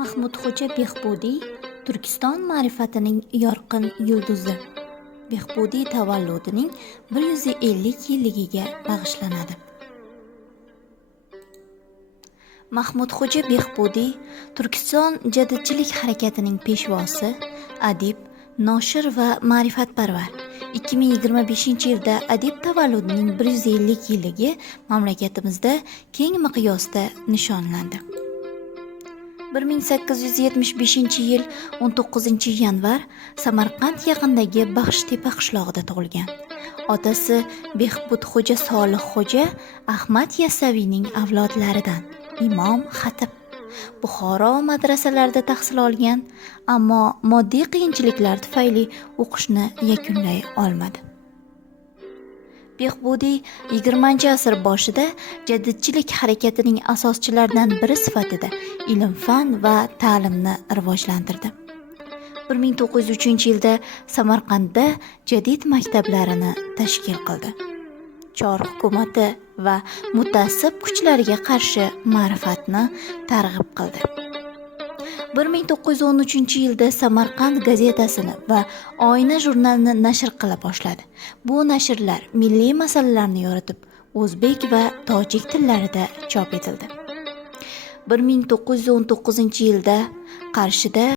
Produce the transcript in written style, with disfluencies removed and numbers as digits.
Mahmudxo'ja Behbudiy Turkiston ma'rifatining yorqin yulduzi. Behbudiy tavalludining 150 yilligiga bag'ishlanadi. Mahmudxo'ja Behbudiy Turkiston jadidchilik harakatining peshvosi, adib, noshir va ma'rifatparvar. 2025-yilda adib tavalludining 150 yilligi mamlakatimizda keng miqyosda nishonlandi. 1875-yil 19-yanvar Samarqand yaqinidagi Baxshtepa qishlog'ida tug'ilgan. Otasi Behbudxo'ja Solihxo'ja Ahmad Yassaviyning avlodlaridan, imom, xatib. Buxoro madrasalarida tahsil olgan, ammo moddiy qiyinchiliklar tufayli o'qishni yakunlay olmadi. Behbudiy 20-asr boshida jadidchilik harakatining asoschilaridan biri sifatida ilm-fan va ta'limni rivojlantirdi. 1903-yilda Samarqandda jadid maktablarini tashkil qildi. Chor hukumati va mutaassib kuchlarga qarshi ma'rifatni targ'ib qildi. 1913-yilda Samarqand gazetasini va Oyna jurnalini nashr qila boshladi. Bu nashrlar milliy masalalarni yoritib, o'zbek va tojik tillarida chop etildi. 1919-yilda Qarshida